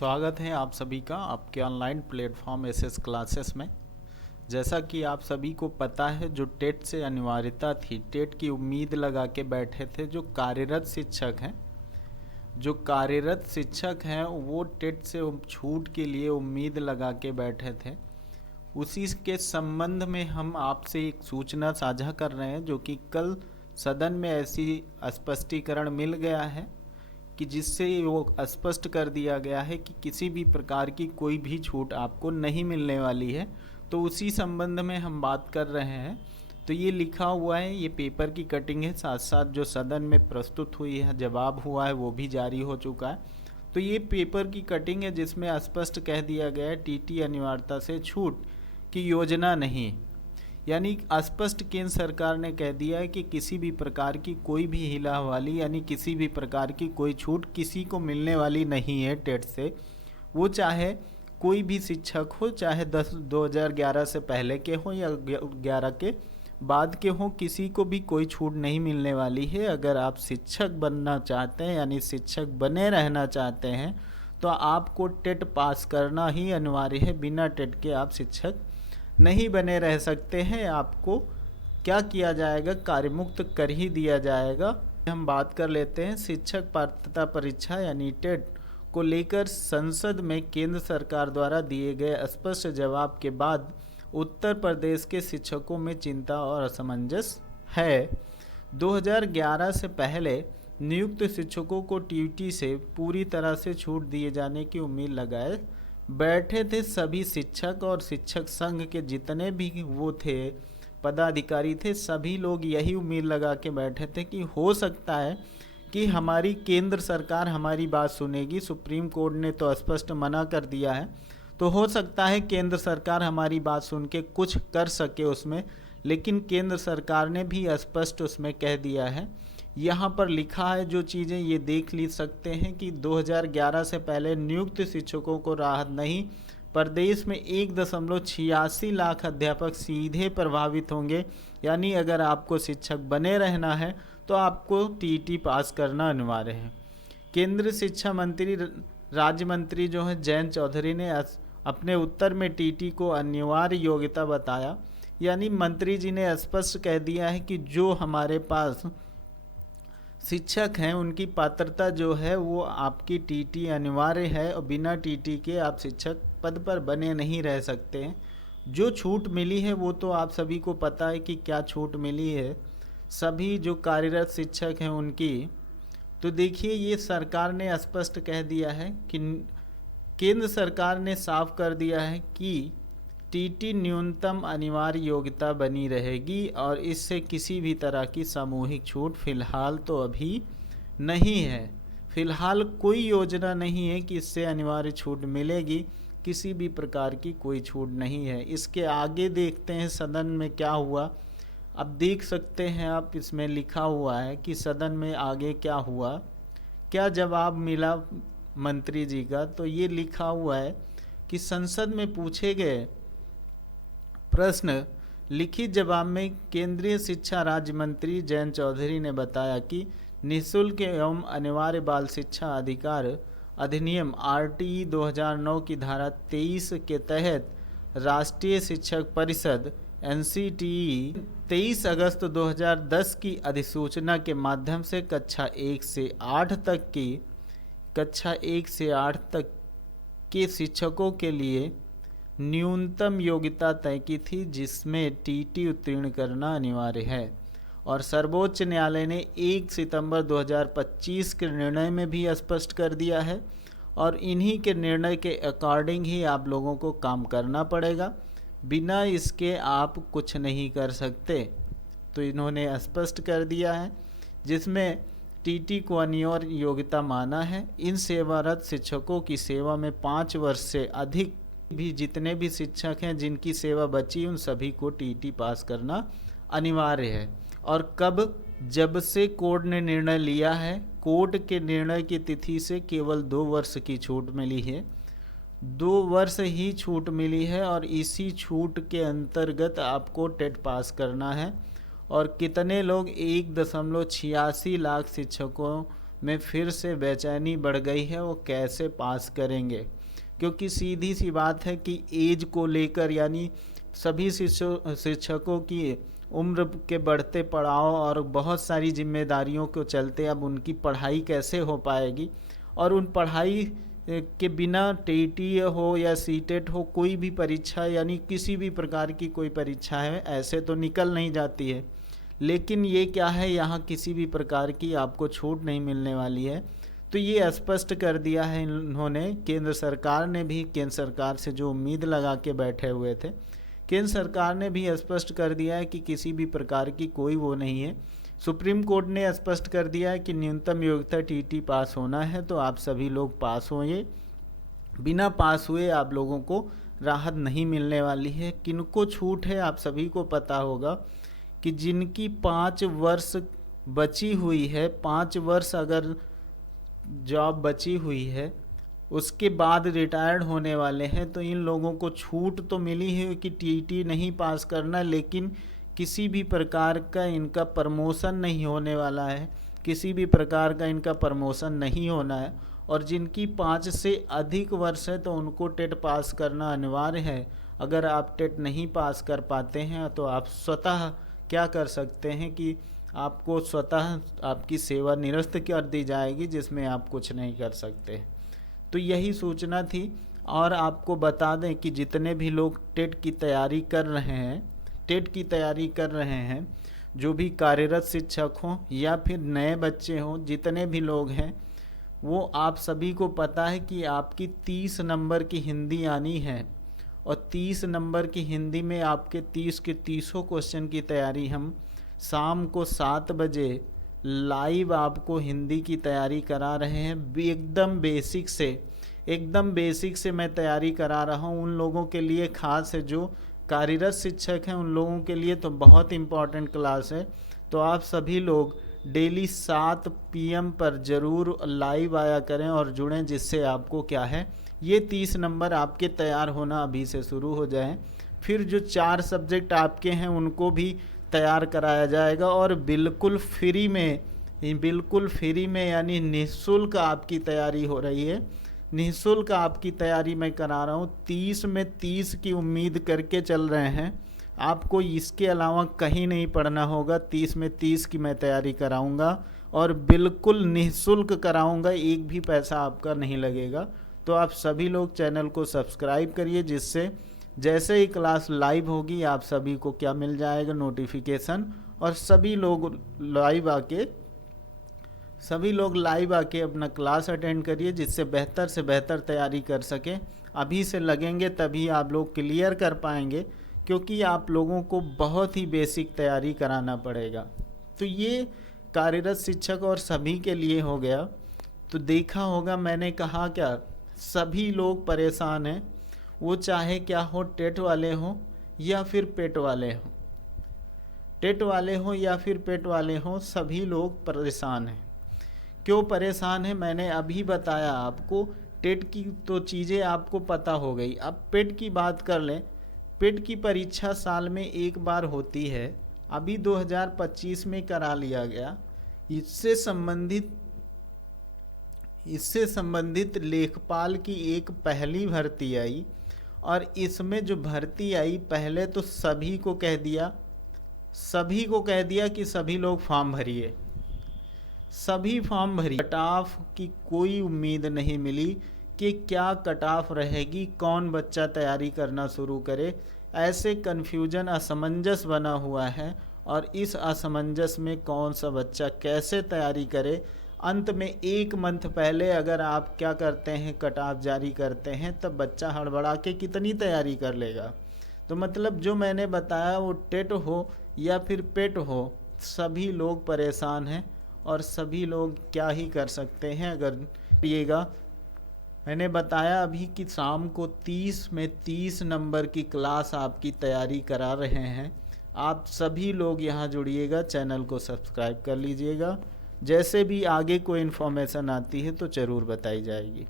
स्वागत है आप सभी का आपके ऑनलाइन प्लेटफॉर्म एसएस क्लासेस में। जैसा कि आप सभी को पता है, जो टेट से अनिवार्यता थी, टेट की उम्मीद लगा के बैठे थे जो कार्यरत शिक्षक हैं वो टेट से छूट के लिए उम्मीद लगा के बैठे थे। उसी के संबंध में हम आपसे एक सूचना साझा कर रहे हैं, जो कि कल सदन में ऐसी स्पष्टीकरण मिल गया है कि जिससे वो स्पष्ट कर दिया गया है कि किसी भी प्रकार की कोई भी छूट आपको नहीं मिलने वाली है। तो उसी संबंध में हम बात कर रहे हैं। तो ये लिखा हुआ है, ये पेपर की कटिंग है, साथ साथ जो सदन में प्रस्तुत हुई है, जवाब हुआ है, वो भी जारी हो चुका है। तो ये पेपर की कटिंग है जिसमें स्पष्ट कह दिया गया है टीटी अनिवार्यता से छूट की योजना नहीं, यानी स्पष्ट केंद्र सरकार ने कह दिया है कि किसी भी प्रकार की कोई भी हिला वाली यानी किसी भी प्रकार की कोई छूट किसी को मिलने वाली नहीं है टेट से। वो चाहे कोई भी शिक्षक हो, चाहे 2011 से पहले के हो या 11 के बाद के हो, किसी को भी कोई छूट नहीं मिलने वाली है। अगर आप शिक्षक बनना चाहते हैं यानी शिक्षक बने रहना चाहते हैं तो आपको टेट पास करना ही अनिवार्य है। बिना टेट के आप शिक्षक नहीं बने रह सकते हैं। आपको क्या किया जाएगा, कार्यमुक्त कर ही दिया जाएगा। हम बात कर लेते हैं शिक्षक पात्रता परीक्षा यानी टेट को लेकर संसद में केंद्र सरकार द्वारा दिए गए स्पष्ट जवाब के बाद उत्तर प्रदेश के शिक्षकों में चिंता और असमंजस है। 2011 से पहले नियुक्त शिक्षकों को टीटी से पूरी तरह से छूट दिए जाने की उम्मीद लगाए बैठे थे सभी शिक्षक और शिक्षक संघ के जितने भी वो थे पदाधिकारी थे, सभी लोग यही उम्मीद लगा के बैठे थे कि हो सकता है कि हमारी केंद्र सरकार हमारी बात सुनेगी। सुप्रीम कोर्ट ने तो स्पष्ट मना कर दिया है, तो हो सकता है केंद्र सरकार हमारी बात सुन के कुछ कर सके उसमें। लेकिन केंद्र सरकार ने भी स्पष्ट उसमें कह दिया है, यहाँ पर लिखा है जो चीज़ें, ये देख ली सकते हैं कि 2011 से पहले नियुक्त शिक्षकों को राहत नहीं, प्रदेश में 1.86 लाख अध्यापक सीधे प्रभावित होंगे। यानी अगर आपको शिक्षक बने रहना है तो आपको टीटी पास करना अनिवार्य है। केंद्रीय शिक्षा मंत्री राज्य मंत्री जो है जयंत चौधरी ने अपने उत्तर में टीटी को अनिवार्य योग्यता बताया। यानी मंत्री जी ने स्पष्ट कह दिया है कि जो हमारे पास शिक्षक हैं उनकी पात्रता जो है वो आपकी टीटी अनिवार्य है, और बिना टीटी के आप शिक्षक पद पर बने नहीं रह सकते हैं। जो छूट मिली है वो तो आप सभी को पता है कि क्या छूट मिली है सभी जो कार्यरत शिक्षक हैं उनकी। तो देखिए, ये सरकार ने स्पष्ट कह दिया है कि केंद्र सरकार ने साफ कर दिया है कि टीटी न्यूनतम अनिवार्य योग्यता बनी रहेगी और इससे किसी भी तरह की सामूहिक छूट फिलहाल तो अभी नहीं है। फिलहाल कोई योजना नहीं है कि इससे अनिवार्य छूट मिलेगी, किसी भी प्रकार की कोई छूट नहीं है। इसके आगे देखते हैं सदन में क्या हुआ। अब देख सकते हैं आप, इसमें लिखा हुआ है कि सदन में आगे क्या हुआ, क्या जवाब मिला मंत्री जी का। तो ये लिखा हुआ है कि संसद में पूछे गए प्रश्न लिखित जवाब में केंद्रीय शिक्षा राज्य मंत्री जयंत चौधरी ने बताया कि निःशुल्क एवं अनिवार्य बाल शिक्षा अधिकार अधिनियम आरटीई 2009 की धारा 23 के तहत राष्ट्रीय शिक्षक परिषद एनसीटीई 23 अगस्त 2010 की अधिसूचना के माध्यम से कक्षा 1 से 8 तक के शिक्षकों के लिए न्यूनतम योग्यता तय की थी, जिसमें टीटी उत्तीर्ण करना अनिवार्य है। और सर्वोच्च न्यायालय ने 1 सितंबर 2025 के निर्णय में भी स्पष्ट कर दिया है, और इन्हीं के निर्णय के अकॉर्डिंग ही आप लोगों को काम करना पड़ेगा, बिना इसके आप कुछ नहीं कर सकते। तो इन्होंने स्पष्ट कर दिया है, जिसमें टीटी को अनिवार्य योग्यता माना है। इन सेवारत शिक्षकों की सेवा में 5 वर्ष से अधिक भी जितने भी शिक्षक हैं जिनकी सेवा बची, उन सभी को टीटी पास करना अनिवार्य है। और कब, जब से कोर्ट ने निर्णय लिया है, कोर्ट के निर्णय की तिथि से केवल 2 वर्ष की छूट मिली है, 2 वर्ष ही छूट मिली है, और इसी छूट के अंतर्गत आपको टेट पास करना है। और कितने लोग, 1.86 लाख शिक्षकों में फिर से बेचैनी बढ़ गई है, वो कैसे पास करेंगे। क्योंकि सीधी सी बात है कि एज को लेकर, यानी सभी शिक्षकों की उम्र के बढ़ते पड़ाव और बहुत सारी जिम्मेदारियों को चलते अब उनकी पढ़ाई कैसे हो पाएगी। और उन पढ़ाई के बिना टीटी हो या सीटेट हो, कोई भी परीक्षा यानी किसी भी प्रकार की कोई परीक्षा है ऐसे तो निकल नहीं जाती है। लेकिन ये क्या है, यहाँ किसी भी प्रकार की आपको छूट नहीं मिलने वाली है। तो ये स्पष्ट कर दिया है इन्होंने, केंद्र सरकार ने भी, केंद्र सरकार से जो उम्मीद लगा के बैठे हुए थे, केंद्र सरकार ने भी स्पष्ट कर दिया है कि किसी भी प्रकार की कोई वो नहीं है। सुप्रीम कोर्ट ने स्पष्ट कर दिया है कि न्यूनतम योग्यता टीटी पास होना है, तो आप सभी लोग पास होइए। बिना पास हुए आप लोगों को राहत नहीं मिलने वाली है। किनको छूट है आप सभी को पता होगा कि जिनकी 5 वर्ष बची हुई है, 5 वर्ष अगर जॉब बची हुई है, उसके बाद रिटायर्ड होने वाले हैं, तो इन लोगों को छूट तो मिली है कि टीटी नहीं पास करना, लेकिन किसी भी प्रकार का इनका प्रमोशन नहीं होने वाला है, किसी भी प्रकार का इनका प्रमोशन नहीं होना है। और जिनकी 5 से अधिक वर्ष है तो उनको टेट पास करना अनिवार्य है। अगर आप टेट नहीं पास कर पाते हैं तो आप स्वतः क्या कर सकते हैं कि आपको स्वतः आपकी सेवा निरस्त कर दी जाएगी, जिसमें आप कुछ नहीं कर सकते। तो यही सूचना थी। और आपको बता दें कि जितने भी लोग टेट की तैयारी कर रहे हैं, जो भी कार्यरत शिक्षक हों या फिर नए बच्चे हों, जितने भी लोग हैं, वो आप सभी को पता है कि आपकी 30 नंबर की हिंदी आनी है। और 30 नंबर की हिंदी में आपके 30 के 30 क्वेश्चन की तैयारी हम शाम को 7 बजे लाइव आपको हिंदी की तैयारी करा रहे हैं। एकदम बेसिक से मैं तैयारी करा रहा हूँ। उन लोगों के लिए खास है जो कार्यरत शिक्षक हैं, उन लोगों के लिए तो बहुत इम्पॉर्टेंट क्लास है। तो आप सभी लोग डेली 7 PM पर ज़रूर लाइव आया करें और जुड़ें, जिससे आपको क्या है, ये 30 नंबर आपके तैयार होना अभी से शुरू हो जाएं। फिर जो 4 सब्जेक्ट आपके हैं उनको भी तैयार कराया जाएगा और बिल्कुल फ्री में यानी निःशुल्क आपकी तैयारी हो रही है। निःशुल्क आपकी तैयारी मैं करा रहा हूँ। 30 में 30 की उम्मीद करके चल रहे हैं। आपको इसके अलावा कहीं नहीं पढ़ना होगा। 30 में 30 की मैं तैयारी कराऊंगा और बिल्कुल निःशुल्क कराऊंगा, एक भी पैसा आपका नहीं लगेगा। तो आप सभी लोग चैनल को सब्सक्राइब करिए, जिससे जैसे ही क्लास लाइव होगी आप सभी को क्या मिल जाएगा, नोटिफिकेशन। और सभी लोग लाइव आके अपना क्लास अटेंड करिए, जिससे बेहतर से बेहतर तैयारी कर सकें। अभी से लगेंगे तभी आप लोग क्लियर कर पाएंगे, क्योंकि आप लोगों को बहुत ही बेसिक तैयारी कराना पड़ेगा। तो ये कार्यरत शिक्षक और सभी के लिए हो गया। तो देखा होगा, मैंने कहा क्या, सभी लोग परेशान हैं, वो चाहे क्या हो, टेट वाले हों या फिर पेट वाले हों, सभी लोग परेशान हैं। क्यों परेशान है मैंने अभी बताया आपको। टेट की तो चीज़ें आपको पता हो गई। अब पेट की बात कर लें। पेट की परीक्षा साल में एक बार होती है, अभी 2025 में करा लिया गया। इससे संबंधित लेखपाल की एक पहली भर्ती आई, और इसमें जो भर्ती आई, पहले तो सभी को कह दिया कि सभी लोग फॉर्म भरिए। कट ऑफ की कोई उम्मीद नहीं मिली कि क्या कट ऑफ रहेगी, कौन बच्चा तैयारी करना शुरू करे। ऐसे कन्फ्यूजन, असमंजस बना हुआ है। और इस असमंजस में कौन सा बच्चा कैसे तैयारी करे। अंत में 1 मंथ पहले अगर आप क्या करते हैं, कट ऑफ जारी करते हैं, तब बच्चा हड़बड़ा के कितनी तैयारी कर लेगा। तो मतलब जो मैंने बताया, वो टेट हो या फिर पेट हो, सभी लोग परेशान हैं और सभी लोग क्या ही कर सकते हैं। अगर करिएगा, मैंने बताया अभी कि शाम को 30 में 30 नंबर की क्लास आपकी तैयारी करा रहे हैं। आप सभी लोग यहाँ जुड़िएगा, चैनल को सब्सक्राइब कर लीजिएगा। जैसे भी आगे कोई इन्फॉर्मेशन आती है तो ज़रूर बताई जाएगी।